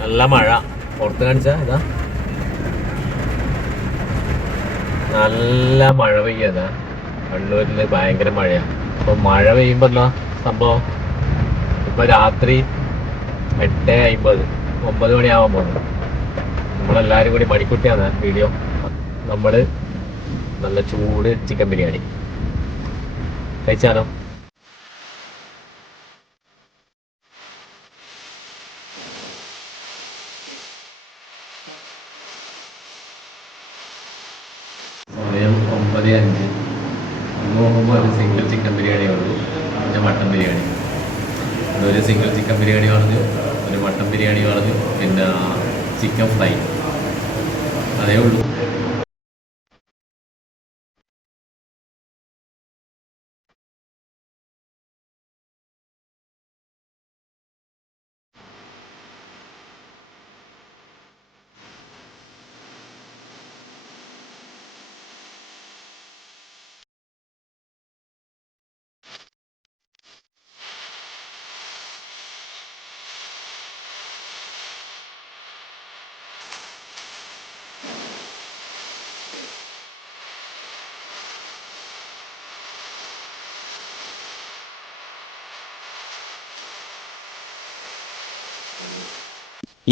നല്ല മഴ പുറത്ത് കാണിച്ചാ ഇതാ നല്ല മഴ പെയ്യാതാ. കണ്ണൂരിൽ ഭയങ്കര മഴയാണ്. അപ്പോൾ മഴ പെയ്യുമ്പോൾ എന്താ സംഭവം, ഇപ്പോൾ രാത്രി 8:50 9 മണിയാവാൻ പോകുന്നത്. നമ്മളെല്ലാവരും കൂടി മണിക്കുട്ടിയാണ് വീഡിയോ. നമ്മൾ നല്ല ചൂട് ചിക്കൻ ബിരിയാണി കഴിച്ചാലോ? സമയം 9:05. നോക്കുമ്പോൾ ഒരു സിംഗിൾ ചിക്കൻ ബിരിയാണി ഉള്ളൂ, പിന്നെ മട്ടൻ ബിരിയാണി. ഒരു സിംഗിൾ ചിക്കൻ ബിരിയാണി പറഞ്ഞു, ഒരു മട്ടൻ ബിരിയാണി പറഞ്ഞു, പിന്നെ ചിക്കൻ ഫ്രൈ, അതേ ഉള്ളൂ.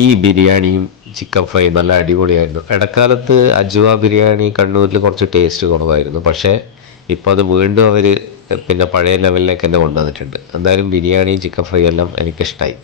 ഈ ബിരിയാണിയും ചിക്കൻ ഫ്രൈ നല്ല അടിപൊളിയായിരുന്നു. ഇടക്കാലത്ത് അജ്വ ബിരിയാണി കണ്ണൂരിൽ കുറച്ച് ടേസ്റ്റ് കുറവായിരുന്നു, പക്ഷേ ഇപ്പോൾ അത് വീണ്ടും അവർ പിന്നെ പഴയ ലെവലിലേക്ക് തന്നെ കൊണ്ടുവന്നിട്ടുണ്ട്. എന്തായാലും ബിരിയാണിയും ചിക്കൻ ഫ്രൈ എല്ലാം എനിക്കിഷ്ടമായി.